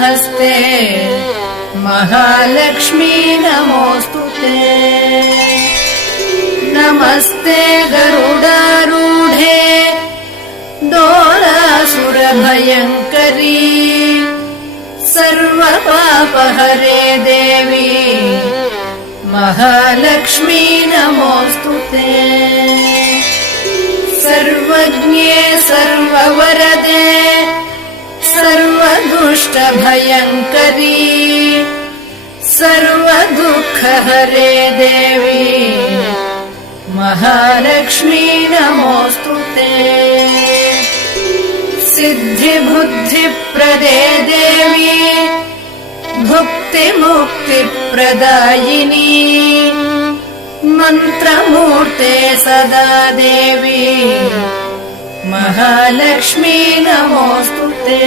हस्ते महालक्ष्मी नमोऽस्तु ते। नमस्ते गरुडारूढे दोलासुरभयङ्करी सर्वपापहरे देवी महालक्ष्मी नमोऽस्तु ते। सर्वज्ञे सर्ववरदे सर्वदुष्टभयङ्करी सर्वदुःखहरे देवी महालक्ष्मी नमोऽस्तु ते। सिद्धिबुद्धिप्रदे देवी भुक्तिमुक्तिप्रदायिनी मन्त्रमूर्ते सदा देवी महालक्ष्मी नमोऽस्तु ते।